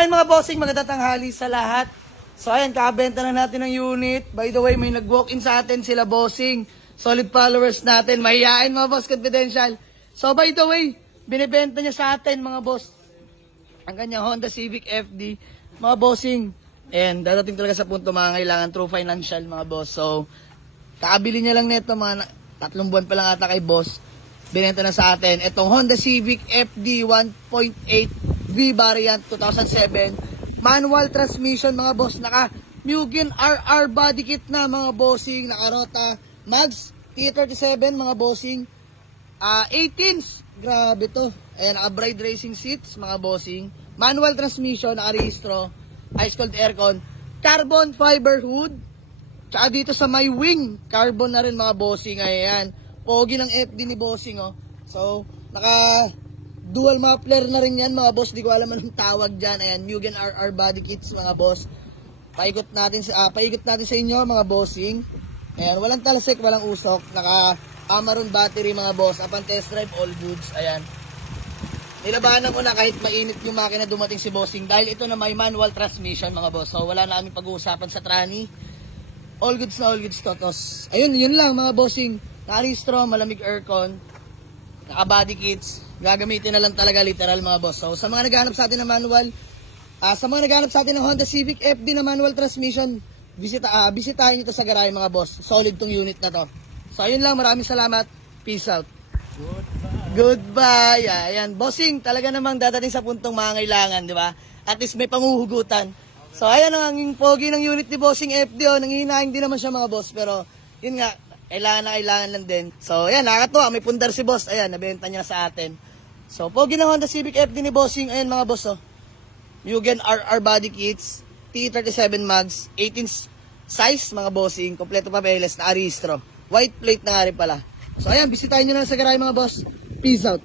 Ayun mga bossing, magandang tanghali sa lahat. So ayan, kakabenta na natin ng unit. By the way, may nag-walk-in sa atin sila bossing. Solid followers natin, mahihain mga boss, confidential. So by the way, binibenta niya sa atin mga boss ang kanyang Honda Civic FD. Mga bossing, and dadating talaga sa punto mga kailangan true financial mga boss. So, kakabili niya lang nito mga 3 buwan pa lang ata kay boss. Binenta na sa atin itong Honda Civic FD 1.8 V variant 2007. Manual transmission mga boss. Naka Mugen RR body kit na mga bossing. Naka Rota Mags T37 mga bossing. 18s. Grabe to. Ayan, naka Bride Racing seats mga bossing. Manual transmission, naka rehistro. Ice cold aircon. Carbon fiber hood. Tsaka dito sa may wing, carbon na rin mga bossing. Ayan. Pogi ng FD ni bossing oh. So, naka dual muffler na rin yan mga boss. Di ko alam anong tawag dyan. Ayan, Mugen RR body kits mga boss. Paikot natin sa inyo mga bossing. Ayan, walang talasik, walang usok. Naka Amaron battery mga boss. Upon test drive, all goods. Ayan. Nilabanan ko na kahit mainit yung makina dumating si bossing. Dahil ito na may manual transmission mga boss. So wala na kami pag-uusapan sa trani. All goods na all goods to. Tos. Ayun, yun lang mga bossing. Naka-restro, malamig aircon. Naka-body kits. Gagamitin na lang talaga literal mga boss. So sa mga naghahanap sa atin ng manual, sa mga naghahanap sa atin ng Honda Civic FD na manual transmission, bisitahin nyo to sa garahe mga boss. Solid tong unit na to. So ayun lang, maraming salamat. Peace out. Goodbye. Ayan, bossing, talaga namang dadating sa puntong mangailangan, di ba? At least may panguhugutan. So ayan ang pogi ng unit ni bossing FD. Nanghihinaing din naman siya mga boss, pero yun nga, kailangan lang din. So ayan, nakakatuwa, may pundar si boss. Ayan, nabenta niya sa atin. So, pogi ng Honda Civic FD ni bossing. Ayan mga boss, oh. Mugen RR body kits, T37 mags, 18 size mga bossing, kompleto papeles, na aristro. White plate na nga rin pala. So, ayan, bisitahin nyo na sa garahe mga boss. Peace out.